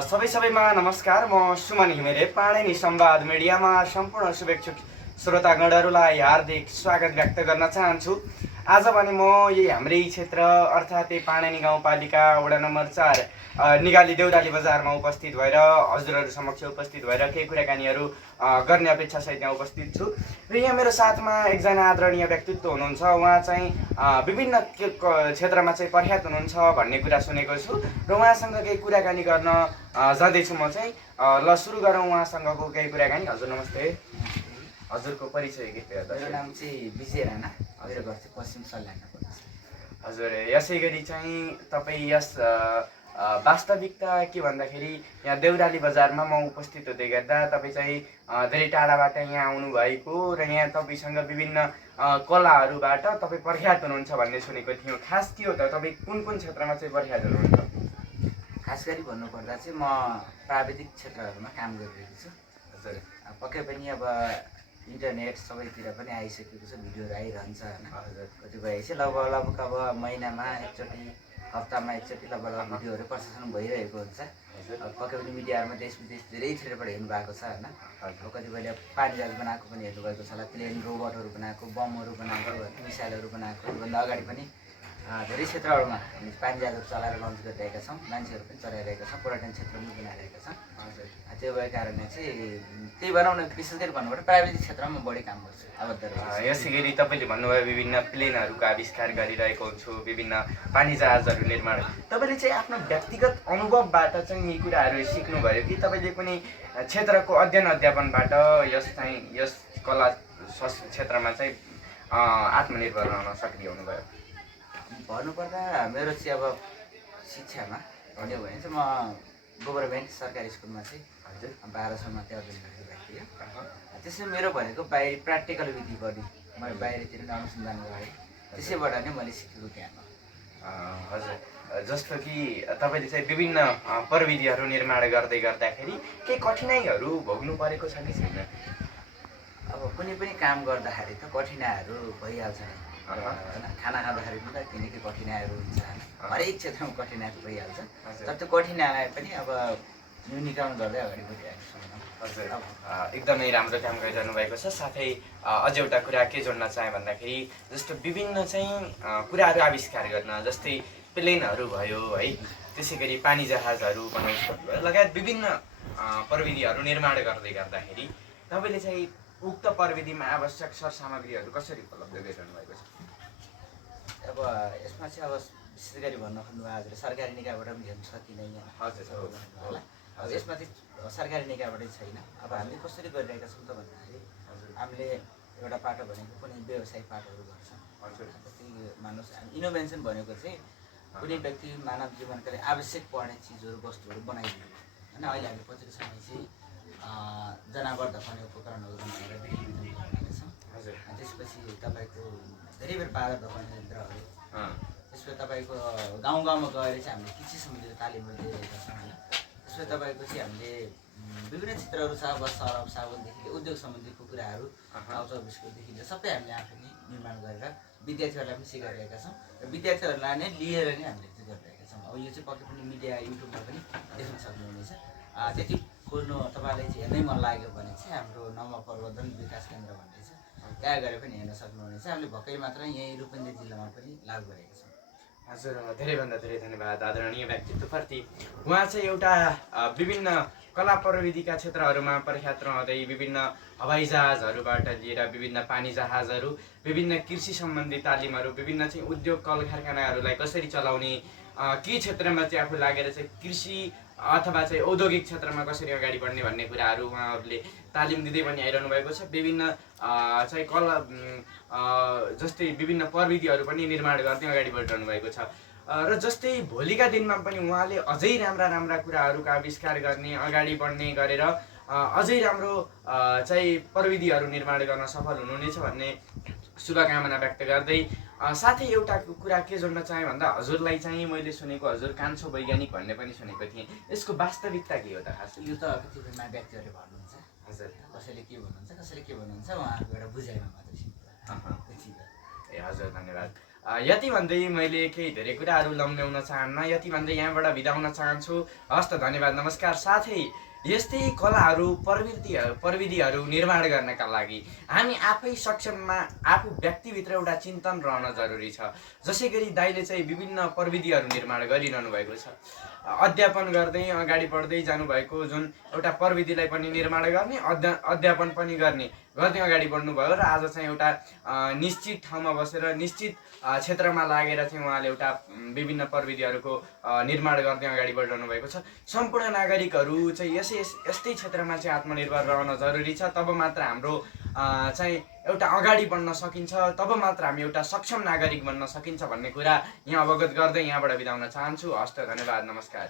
सबैमा नमस्कार। म सुमन घिमिरे पाणिनी संवाद मिडियामा सम्पूर्ण शुभेच्छुक श्रोतागणहरूलाई हार्दिक स्वागत व्यक्त गर्न चाहन्छु। आज भने म यही हाम्रै क्षेत्र अर्थात् पाणिनी गाउँपालिका वडा नम्बर 4 निगाली देउराली बजारमा उपस्थित भएर हजुरहरू समक्ष उपस्थित भएर केही कुराकानीहरू गर्ने अपेक्षा सहित यहाँ उपस्थित छु। र यहाँ मेरो साथमा एकजना आदरणीय व्यक्तित्व हुनुहुन्छ। उहाँ चाहिँ विभिन्न क्षेत्रमा चाहिँ प्रख्यात हुनुहुन्छ भन्ने कुरा सुनेको छु र उहाँसँग केही कुराकानी गर्न जाँदैछु। म चाहिँ ल सुरु गरौँ उहाँसँगको केही कुराकानी। हजुर नमस्ते, हजुरको परिचय के थियो? मेरो नाम चाहिँ विजय राणा, मेरो घर चाहिँ पश्चिम सल्यानमा पर्छ। हजुर, यसै गरी चाहिँ तपाईँ यस वास्तविकता के भन्दाखेरि यहाँ देउराली बजारमा म उपस्थित हुँदै गर्दा तपाईँ चाहिँ धेरै टाढाबाट यहाँ आउनुभएको र यहाँ तपाईँसँग विभिन्न कलाहरूबाट तपाईँ प्रख्यात हुनुहुन्छ भन्ने सुनेको थियौँ। खास के हो त, तपाईँ कुन कुन क्षेत्रमा चाहिँ प्रख्यात हुनुहुन्छ? खास गरी भन्नुपर्दा चाहिँ म प्राविधिक क्षेत्रहरूमा काम गरिरहेको छु। हजुर, पक्कै पनि अब इन्टरनेट सबैतिर पनि आइसकेको छ, भिडियोहरू आइरहन्छ होइन। कतिपय चाहिँ लगभग अब महिनामा एकचोटि, हप्तामा एकचोटि लगभग भिडियोहरू प्रशासन भइरहेको हुन्छ। पक्कै पनि मिडियाहरूमा देश विदेश धेरै क्षेत्रबाट हेर्नु भएको छ होइन। कतिपयले पानी जहाज बनाएको पनि हेर्नुभएको छ होला, प्लेन रोबोटहरू बनाएको, बमहरू बनाएको, मिसाइलहरू बनाएको। योभन्दा अगाडि पनि धेरै क्षेत्रहरूमा हामी पानी जहाजहरू चलाएर लन्च गरिरहेका छौँ, मान्छेहरू पनि चलाइरहेका छौँ, पर्यटन क्षेत्र पनि बनाइरहेका छौँ। त्यो भएको कारणले चाहिँ त्यही बनाउन विशेष गरी भन्नुपर्दा प्राविधिक क्षेत्रमा म बढी काम गर्छु, आबद्ध रहेछु। यसै गरी तपाईँले भन्नुभयो विभिन्न प्लेनहरूको आविष्कार गरिरहेको हुन्छु, विभिन्न पानी जहाजहरू निर्माण। तपाईँले चाहिँ आफ्नो व्यक्तिगत अनुभवबाट चाहिँ यी कुराहरू सिक्नुभयो कि तपाईँले कुनै क्षेत्रको अध्ययन अध्यापनबाट यस कला क्षेत्रमा चाहिँ आत्मनिर्भर रहन सक्रिय हुनुभयो? भन्नुपर्दा मेरो चाहिँ अब शिक्षामा भन्यो भने चाहिँ म गभर्मेन्ट सरकारी स्कुलमा चाहिँ 12सम्म चाहिँ अध्ययन गरिरहेको थिएँ। त्यसै मेरो भनेको बाहिर प्र्याक्टिकल विधि बढी मैले बाहिरतिर नै अनुसन्धान गरेँ, त्यसैबाट नै मैले सिकेको ज्ञान हो। हजुर, जस्तो कि तपाईँले चाहिँ विभिन्न प्रविधिहरू निर्माण गर्दै गर्दाखेरि केही कठिनाइहरू भोग्नु परेको छ कि छैन? अब कुनै पनि काम गर्दाखेरि त कठिनाइहरू भइहाल्छ नि होइन। खाना खाँदाखेरि पनि त किनकि कठिनाइहरू हुन्छ होइन, हरेक क्षेत्रमा कठिनाइहरू भइहाल्छ। तर त्यो कठिनाइलाई पनि अब न्यूनीकरण गर्दै अगाडि बढिरहेको छु। हजुर, एकदमै राम्रो काम गरिरहनु भएको छ। साथै अझ एउटा कुरा के जोड्न चाहेँ भन्दाखेरि जस्तो विभिन्न चाहिँ कुराहरू आविष्कार गर्न, जस्तै प्लेनहरू भयो है, त्यसै गरी पानी जहाजहरू बनाउनु लगायत विभिन्न प्रविधिहरू निर्माण गर्दै गर्दाखेरि तपाईँले चाहिँ उक्त प्रविधिमा आवश्यक सरसामग्रीहरू कसरी उपलब्ध गरिरहनु भएको छ? अब यसमा चाहिँ अब विशेष गरी भन्न खोज्नुभयो हजुर, सरकारी निकायबाट पनि हेर्नु सकिँदैन। हजुर, अब यसमा चाहिँ सरकारी निकायबाटै छैन। अब हामीले कसरी गरिरहेका छौँ त भन्दाखेरि हामीले एउटा पाटो भनेको कुनै व्यवसायिक पाटोहरू गर्छौँ। जस्तै मान्नुहोस्, इनोभेन्सन भनेको चाहिँ कुनै व्यक्ति मानव जीवनका लागि आवश्यक पर्ने चिजहरू, वस्तुहरू बनाइदिनु होइन। अहिले हामी पछिल्लो समय चाहिँ जनावर धपाउने उपकरणहरू बनाएर बिक्री गरेका छौँ। त्यसपछि तपाईँको धेरै बेर बाजा धपाउने यन्त्रहरू, त्यसपछि तपाईँको गाउँ गाउँमा गएर चाहिँ हामीले कृषि सम्बन्धी तालिमहरू दिइरहेका छौँ होइन। त्यसपछि तपाईँको चाहिँ हामीले विभिन्न क्षेत्रहरू छ, अब सरफ साबुनदेखि उद्योग सम्बन्धीको कुराहरू, चाउचाउ बिस्कुटदेखि सबै हामीले आफै नै निर्माण गरेर विद्यार्थीहरूलाई पनि सिकाइरहेका छौँ र विद्यार्थीहरूलाई नै लिएर नै हामीले चाहिँ गरिरहेका छौँ। अब यो चाहिँ पक्कै पनि मिडिया युट्युबमा पनि देख्न सक्नुहुनेछ। त्यति खोज्नु तपाईँलाई चाहिँ हेर्नै मन लाग्यो भने चाहिँ हाम्रो नवप्रवर्धन विकास केन्द्र भन्ने छ, त्यहाँ गएर पनि हेर्न सक्नुहुनेछ। हामीले भर्खरै मात्र यहीँ रूपन्देही जिल्लामा पनि लागू गरेका छौँ। हजुर, धेरैभन्दा धेरै धन्यवाद आदरणीय व्यक्तित्वप्रति। उहाँ चाहिँ एउटा विभिन्न कला प्रविधिका क्षेत्रहरूमा प्रख्यात रहँदै विभिन्न हवाईजहाजहरूबाट लिएर विभिन्न पानी जहाजहरू, विभिन्न कृषि सम्बन्धी तालिमहरू, विभिन्न चाहिँ उद्योग कल कारखानाहरूलाई कसरी चलाउने, के क्षेत्रमा चाहिँ आफू लागेर चाहिँ कृषि अथवा चाहिँ औद्योगिक क्षेत्रमा कसरी अगाडि बढ्ने भन्ने कुराहरू उहाँहरूले तालिम दिँदै पनि आइरहनु भएको छ। विभिन्न चाहिँ कला जस्तै विभिन्न प्रविधिहरू पनि निर्माण गर्दै अगाडि बढिरहनु भएको छ। र जस्तै भोलिका दिनमा पनि उहाँले अझै राम्रा राम्रा कुराहरूको आविष्कार गर्ने, अगाडि बढ्ने गरेर अझै राम्रो चाहिँ प्रविधिहरू निर्माण गर्न सफल हुनुहुनेछ भन्ने शुभकामना व्यक्त गर्दै साथै एउटा कुरा के जोड्न चाहेँ भन्दा हजुरलाई चाहिँ मैले सुनेको हजुर कान्छो वैज्ञानिक भन्ने पनि सुनेको थिएँ। यसको वास्तविकता के हो त? खास यो त कतिपय व्यक्तिहरूले भन्नुहुन्छ। हजुर, कसैले के भन्नुहुन्छ, कसैले के भन्नुहुन्छ, उहाँहरूको एउटा बुझाइमा मात्रै सिम्पल। ए हजुर, धन्यवाद। यति भन्दै मैले केही धेरै कुराहरू लम्ब्याउन चाहन्न, यति भन्दै यहाँबाट बिदा हुन चाहन्छु। हस्त, धन्यवाद, नमस्कार। साथै यस्तै कलाहरू प्रविधिहरू निर्माण गर्नका लागि हामी आफै सक्षममा आफू व्यक्तिभित्र एउटा चिन्तन रहन जरुरी छ। जसै गरी दाइले चाहिँ विभिन्न प्रविधिहरू निर्माण गरिरहनु भएको छ, अध्यापन गर्दै अगाडि बढ्दै जानुभएको, जुन एउटा प्रविधिलाई पनि निर्माण गर्ने अध्यापन पनि गर्दै अगाडि बढ्नुभयो र आज चाहिँ एउटा निश्चित ठाउँमा बसेर निश्चित क्षेत्रमा लागेर चाहिँ उहाँले एउटा विभिन्न प्रविधिहरूको निर्माण गर्दै अगाडि बढिरहनु भएको छ। सम्पूर्ण नागरिकहरू चाहिँ यस्तै क्षेत्रमा चाहिँ आत्मनिर्भर रहन जरुरी छ। तब मात्र हाम्रो चाहिँ एउटा अगाडि बढ्न सकिन्छ, तब मात्र हामी एउटा सक्षम नागरिक बन्न सकिन्छ भन्ने कुरा यहाँ अवगत गर्दै यहाँबाट बिदा हुन चाहन्छु। हस्त, धन्यवाद, नमस्कार।